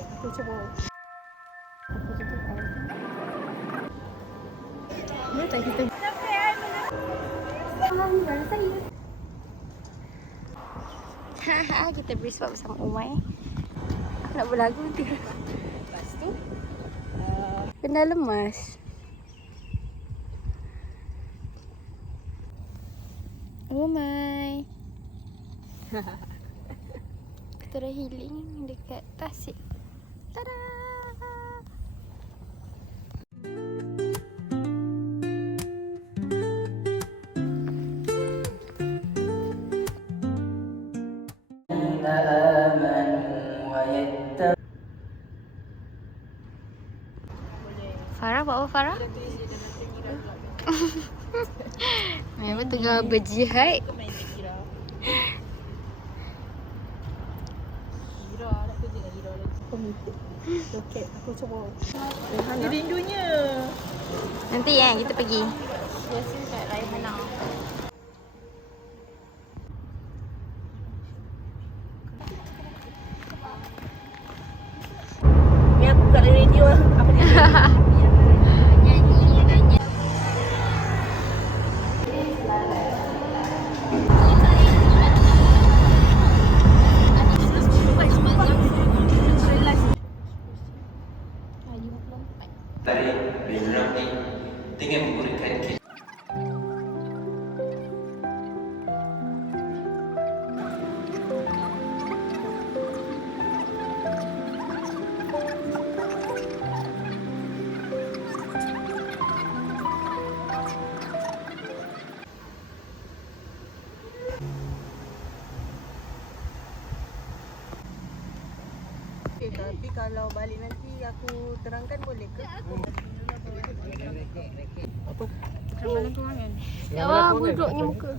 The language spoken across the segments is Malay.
Okey, aku cuba. Aku cuba air. Boleh tak kita? Alhamdulillah saya. Haha, kita beri sebab bersama Umay. Aku nak berlagu tu. Lepas tu benda lemas. Umay. Kita dah healing dekat Tasik. Tada! Farah buat apa Farah? Memang tengah berjihad. Okey, aku cuba. Rindunya. Nanti kita pergi. Biasa kat Raihana. Ni aku kat radio apa dia? Tarik bin Rabi dengan menggunakan kit. Okay, tapi kalau balik nanti aku terangkan boleh ke? Apa? Ramalan kewangan. Ya Allah, buruknya muka.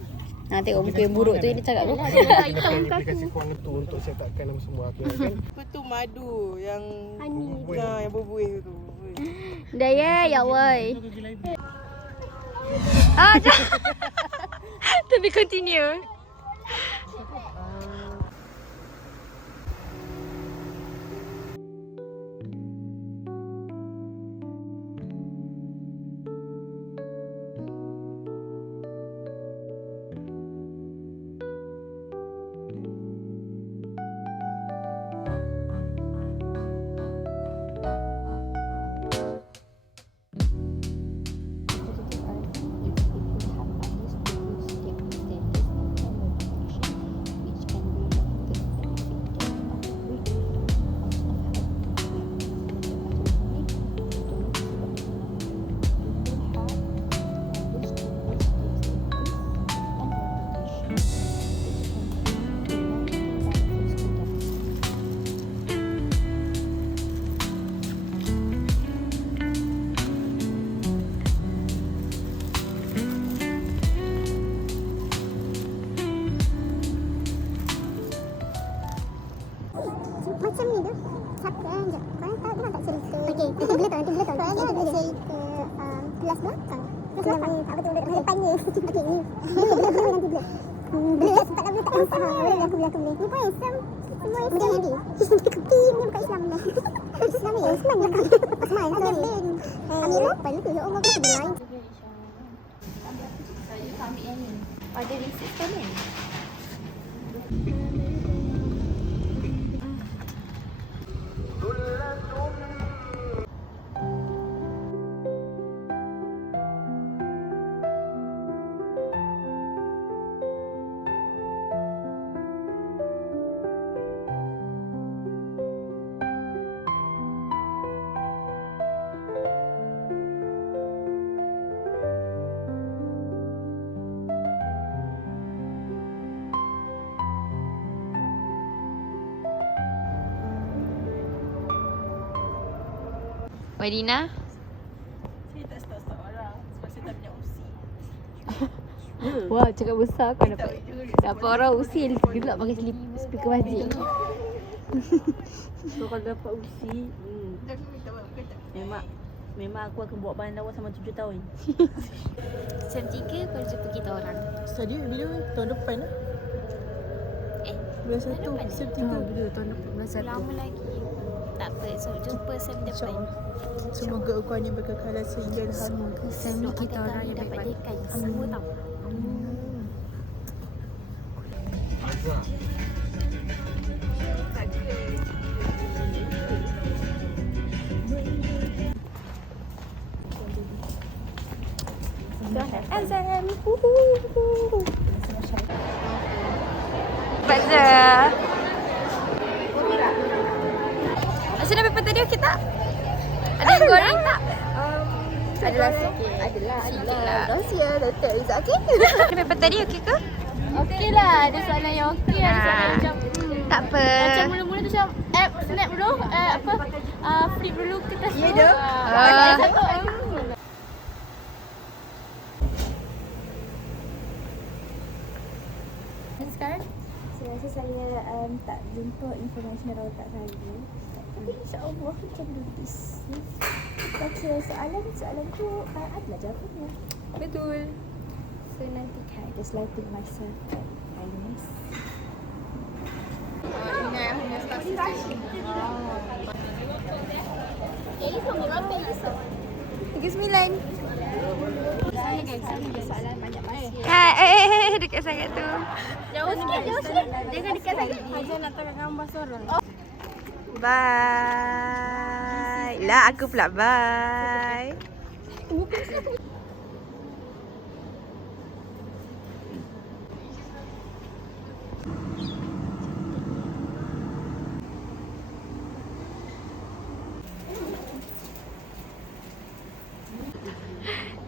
Tengok muka yang buruk tu dia cakap tu. Hitam muka aplikasi kewangan tu untuk setakkan nama semua aku kan. Apa tu madu yang Honey. yang berbuih tu. Dah ya Allah. Tapi continue. Macam ni tu. Siapa sekejap. Korang tahu dia tak cerita. Okey, nanti bila tahu. Korang ada cerita kelas belakang. Kelas belakang. Tak betul duduk depannya. Okey, ni. Bila nanti bila. Bila sebab nak boleh tak handsome. Boleh aku bila. Ni pun handsome. Semua handsome. Mudah Nabi. Kepi ni bukan Islam lah. Islam ni. Islam belakang. Islam. Sorry. Amirah. Apa tu? Ya Allah, aku ada lain. Saya ambil yang ni. Ada receipt sekalian. Madina? Saya tak stok-stok orang sebab saya tak punya usi. Wah, cakap besar kau dapat orang usil gelap pakai speaker masjid. So kalau dapat usi, memang aku akan buat bahan lawa sama 7 tahun. Sem 3 baru jumpa kita orang. Study bila tahun depan lah. Bulan 1 September. Bila tahun depan bulan 1. Lama lagi. Tak Jumpa sem depan. Semoga ukurannya berkekalan sehingga lama. Sem ni kita orang yang dapat dekan semua tau. Azam. Baca. Asyik nak paper tadi okey tak? Ada yang goreng tak? Adalah sikit. Adalah. Rahsia Datuk Rizal okey? Paper tadi okey ke? Okey lah, ada soalan yang okey, ada soalan yang macam Tak apa. macam mula-mula tu macam snap dulu, flip dulu kertas tu. Ya dah. Satu sekarang Saya rasa saya tak jumpa informasi dalam otak saya. Tapi insya-Allah macam lupis. Baca soalan tu adalah jawapannya. Betul. So nantikan. Just lighting myself at kindness. Dekat sangat tu. jauh sikit. Jangan dekat sangat. Hajar nak tengok gambar seorang. Bye. Lah aku pula bye.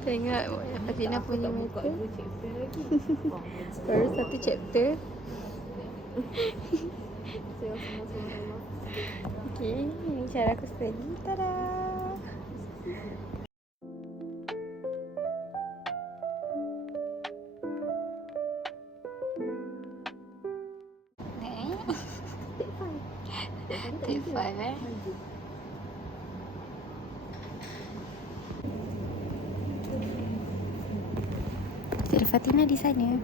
Tengok Fatina punya mata. Baru satu chapter. Okay, ini cara aku study. Tada! Take 5 eh. Cik Fatina di sana.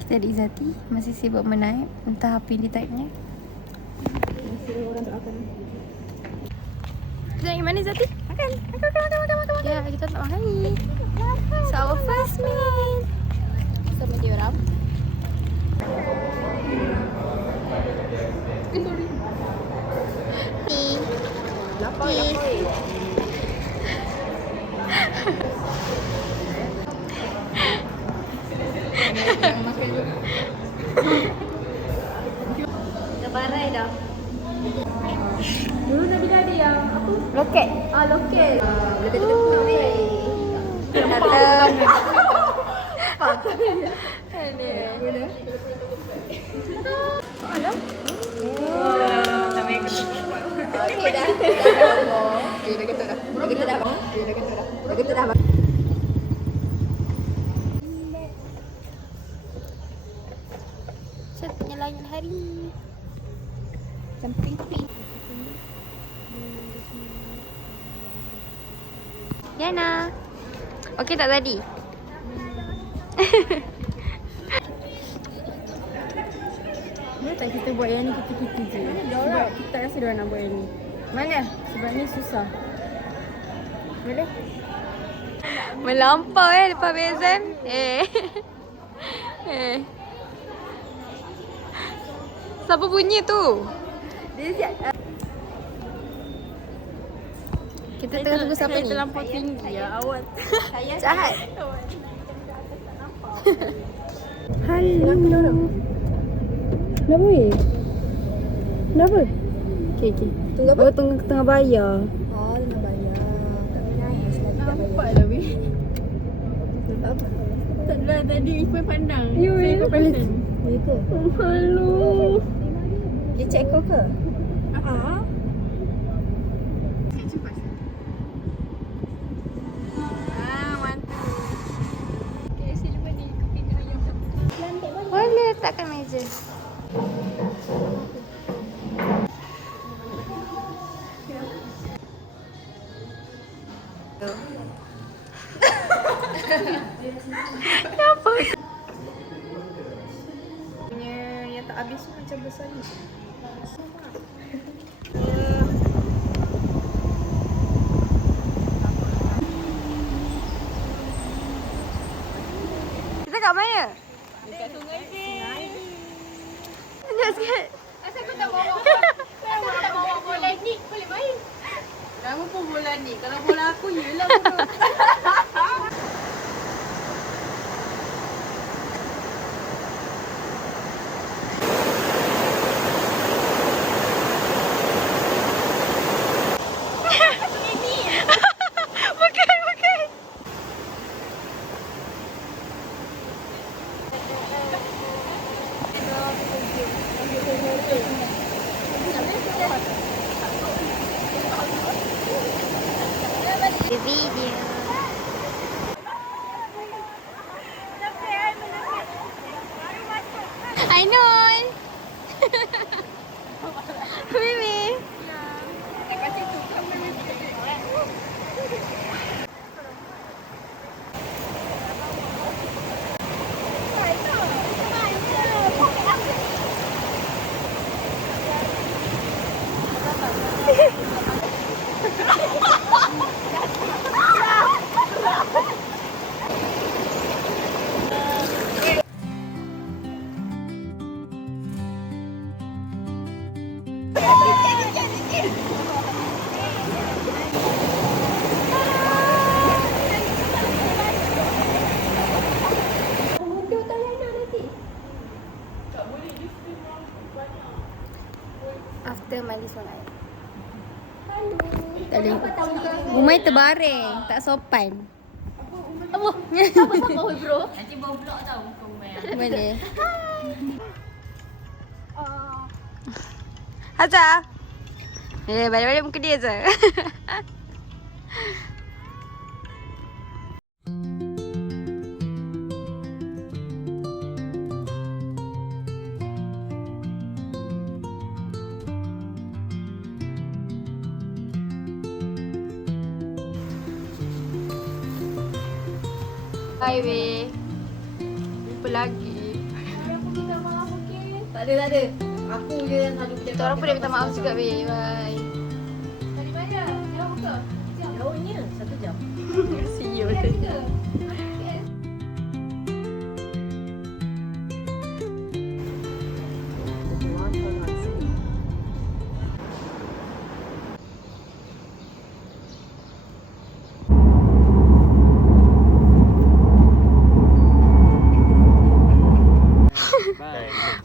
Kita ada Izzati masih sibuk menaip. Entah apa yang dia type-nya. Kita nak pergi mana Izzati? Makan. Makan. Ya, kita tak makan ni. So our first meal sama dia orang. Dah barai dah. Dulu Nabi dah ada yang apa? Loket. Loket. Datang. Cantiknya langit hari. Macam pink-pink. Yana. Okey tak tadi? Boleh tak kita buat yang ni kita-kita je? Sebab kita tak rasa diorang nak buat yang ni. Mana? Sebab ni susah. Boleh? Melampau lepas BSM. Siapa bunyi tu? Kita tengah tunggu siapa ni? Terlampau tinggi ya awak. Jahat. Hello. Kenapa weh? Kenapa? Okay. Tunggu apa? Tengah bayar. Oh, tengah bayar. Tak nangis lagi tak bayar. Nampak lah weh. Tak adalah tadi ikut pandang. Saya ikut pandang. Oh, ya ke? Hello. Dia check kau ke? Boleh letakkan meja. Kenapa? Punya yang tak habis tu macam besar ni. Kalau bola aku, yelah bodoh. Video. Ainul. Mimi. After mandi solat. Tak ada. Umai terbaring, tak sopan. Apa? Apa bro? Nanti bawa vlog tau muka Umay. Boleh. Hazah. Balik-balik muka dia je. Bye, weh. Jumpa lagi. Aku minta maaf, okey? Tak ada. Aku je yang selalu Kita orang pun dia minta maaf juga, weh. Bye. Dari mana? Jauh ke? Jauhnya 1 jam. See you.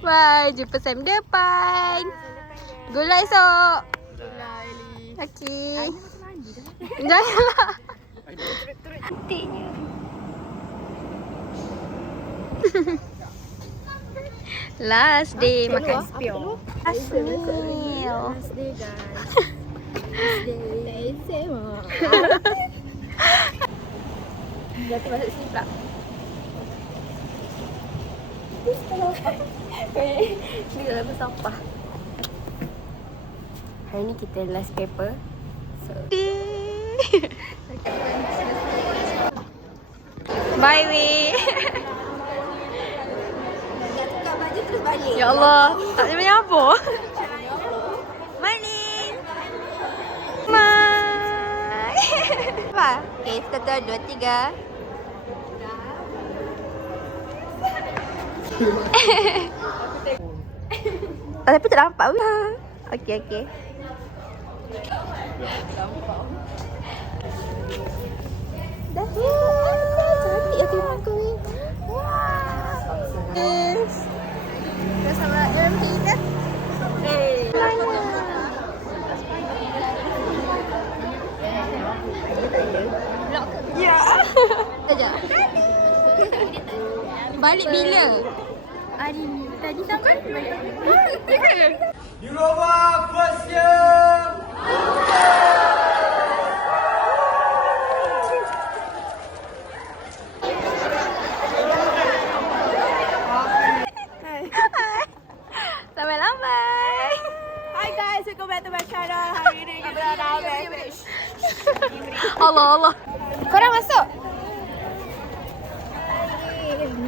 Bye. Jumpa Sam depan. Gula esok. Okey. Janganlah. Cantiknya. Last day makan spion. Last meal. Last day guys. Last day. Jatuh masuk sini pula. Ni dah lepas sampah. Hari ni kita last paper. So bye weh. Tukar baju terus balik. Ya Allah, tak boleh banyak apa. Morning. Bye. Apa? Okay, 1, 2, 3. Tapi tak nampak pula. Okey. Dah. Cantik ya tuan aku ni. Wah. Yes. Bersama RMD dah. Ya. Saja. Balik bila? Hari ni. Tadi sampai? Europa first year! Lambai-lambai. Hi guys, welcome back to my channel. Hari ni kita nak beach. Allah. Korang masuk.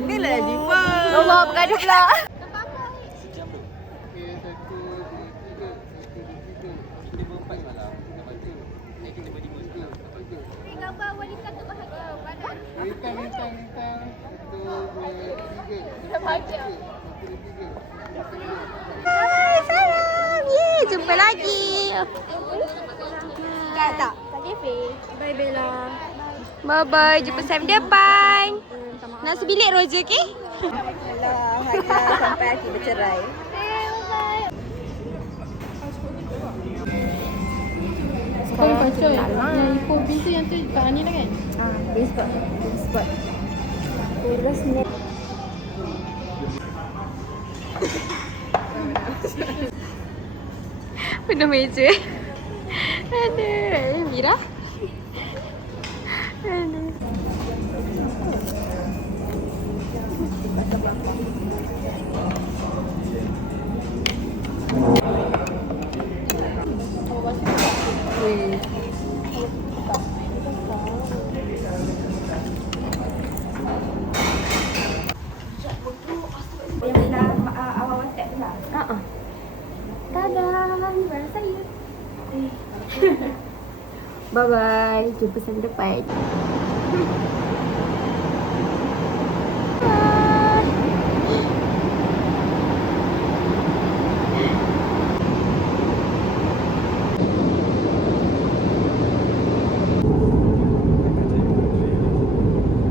Ni lah Jiwa. Allah, bergaduh pula. Gambar wanita terbahagia. Mana? Bintang. Terbahagia. Hai, salam. Yeay, jumpa lagi. Tak. Cafe. Bye Bella. Bye-bye. Jumpa saya depan. Nak sebilik Roger, okey? Alah, hanya sampai akhir bercerai. Sekarang kacau yang Ipoh Bin tu yang tu Kak Ani lah kan? This spot. 12 minit. Penuh meja. Aduh. Mira. Aduh. Tada, barang saya. Bye-bye. Jumpa saya depan.